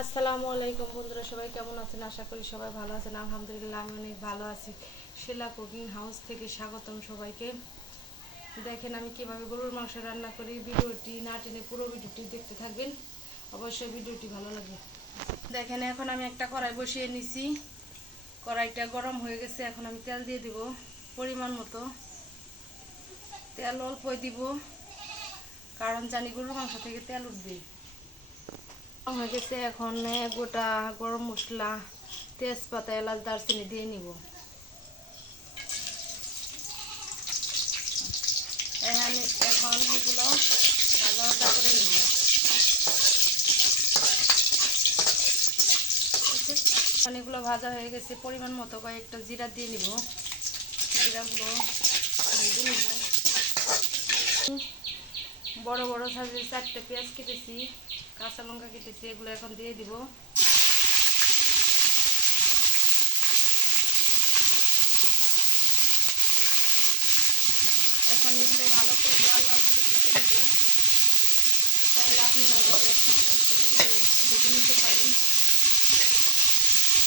আসসালামু আলাইকুম বন্ধুরা, সবাই কেমন আছেন? আশা করি সবাই ভালো আছেন। আলহামদুলিল্লাহ, আমি অনেক ভালো আছি। শিলা কুকিং হাউস থেকে স্বাগতম সবাইকে। দেখেন আমি কীভাবে গরুর মাংস রান্না করি। ভিডিওটি না টেনে পুরো ভিডিওটি দেখতে থাকবেন। অবশ্যই ভিডিওটি ভালো লাগবে দেখেন, এখন আমি একটা কড়াই বসিয়ে নিছি। কড়াইটা গরম হয়ে গেছে, এখন আমি তেল দিয়ে দিব পরিমাণ মতো। তেল অল্পই দিব, কারণ জানি গরুর মাংস থেকে তেল উঠবে হয়ে গেছে এখন গোটা গরম মশলা, তেজপাতা, এলাচ, দারচিনি দিয়ে নিব। এখানে এগুলো ভাজা ভাজা করে নিব। এখন এগুলো ভাজা হয়ে গেছে, পরিমাণ মতো কয়েকটা জিরা দিয়ে নিব। জিরাগুলো ভেজে নিব। বড় বড় সাইজের চারটে পেঁয়াজ কেটেছি। কাঁচা লঙ্কা কেটেছি, এগুলো এখন দিয়ে দিব। এখন এগুলো ভালো করে লাল লাল করে ভেজে নেব। চাইলে আপনারা একটু ভেজে নিতে পারেন।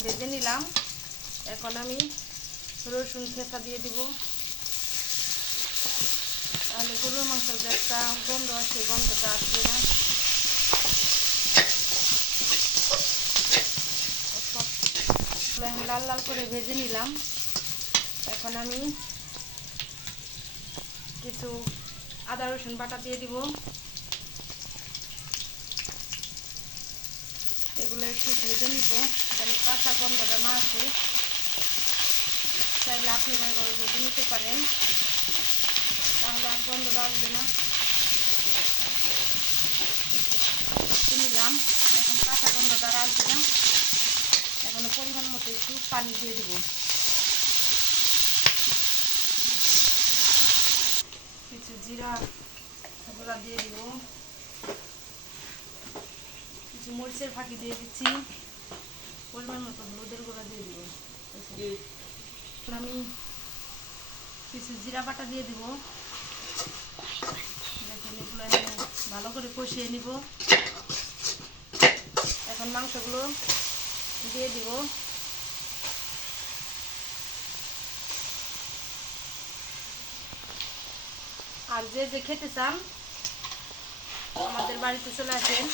ভেজে নিলাম। এখন আমি রসুন থেঁচা দিয়ে দিব। তাহলে গরুর মাংসের যে একটা গন্ধ আছে, গন্ধটা আসবে না সবগুলো এখন লাল লাল করে ভেজে নিলাম। এখন আমি কিছু আদা, রসুন বাটা দিয়ে দিব। এগুলো একটু ভেজে নিব। যেন কাঁচা গন্ধটা না আসে। চাইলে আপনি এভাবে ভেজে নিতে পারেন। তাহলে আর গন্ধটা আসবে না। নিলাম এখন কাঁচা গন্ধটা আর আসবে না এখন পরিমাণ মতো একটু পানি দিয়ে দিব। কিছু জিরা গুঁড়া দিয়ে দিব। কিছু মরিচের ফাঁকি দিয়ে দিচ্ছি। পরিমাণ মতো হলুদের গুঁড়া দিয়ে দিব। আমি কিছু জিরা বাটা দিয়ে দিব। ভালো করে কষিয়ে নিব। এখন মাংসগুলো দিয়ে দিব। আর যে যে খেতে চান, আমাদের বাড়িতে চলে আসেন।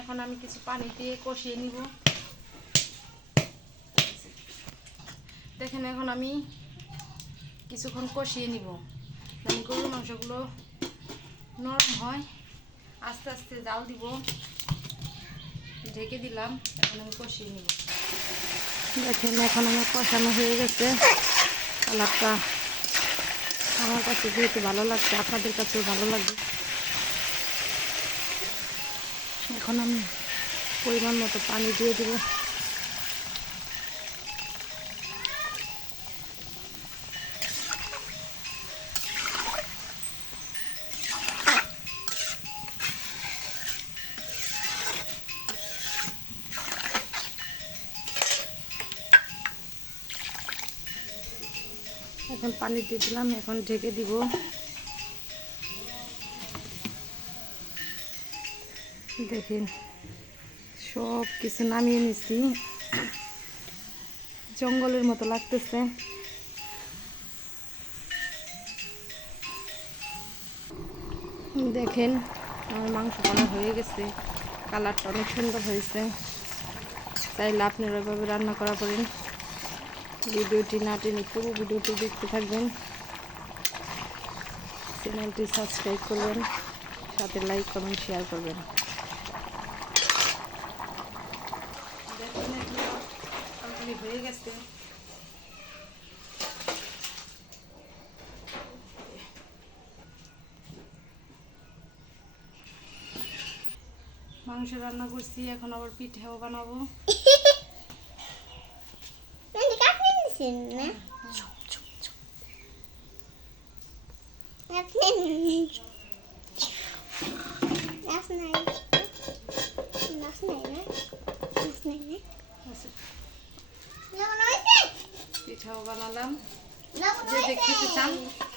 এখন আমি কিছু পানি দিয়ে কষিয়ে নিব। দেখেন, এখন আমি কিছুক্ষণ কষিয়ে নিব। মানে গরুর মাংসগুলো নরম হয়। আস্তে আস্তে জাল দিব। ঢেকে দিলাম, এখন আমি কষিয়ে নিব। দেখেন, এখন আমার কষানো হয়ে গেছে। কালারটা আমার কাছে যেহেতু ভালো লাগছে, আপনাদের কাছেও ভালো লাগবে। এখন আমি পরিমাণ মতো পানি দিয়ে দেবো। এখন পানি দিয়ে দিলাম, এখন ঢেকে দিব। দেখেন সব কিছু নামিয়ে নিছি। জঙ্গলের মতো লাগতেছে। দেখেন, আমার মাংস রান্না হয়ে গেছে। কালারটা অনেক সুন্দর হয়েছে। চাইলে আপনারা এভাবে রান্না করা করেন। ভিডিওটি না টেনে পুরো ভিডিওটি দেখতে থাকবেন। চ্যানেলটি সাবস্ক্রাইব করবেন, সাথে লাইক কমেন্ট শেয়ার করবেন। হয়ে গেছে মাংস রান্না করছি, এখন আবার পিঠেও বানাবো। Kakak di sini. Kakak ini. Nas naik. Nas naik. Nas naik. আচ্ছা, Lawan naik. পিঠাও বানালাম যে যে খেতে চান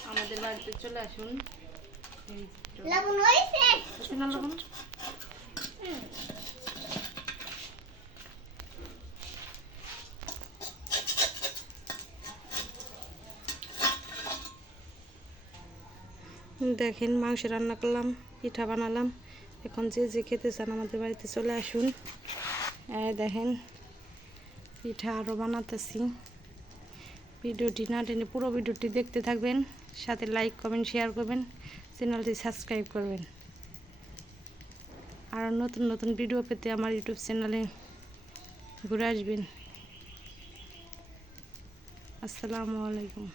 আমাদের বাড়িতে চলে আসুন। লবণ হয়েছে আছে না লবণ? দেখেন মাংস রান্না করলাম, পিঠা বানালাম। এখন যে যে খেতে চান আমাদের বাড়িতে চলে আসুন। দেখেন, পিঠা আরও বানাতেছি। ভিডিওটি না টেনে পুরো ভিডিওটি দেখতে থাকবেন, সাথে লাইক, কমেন্ট, শেয়ার করবেন, চ্যানেলটি সাবস্ক্রাইব করবেন। আর নতুন নতুন ভিডিও পেতে আমার ইউটিউব চ্যানেলে ঘুরে আসবেন। আসসালামু আলাইকুম।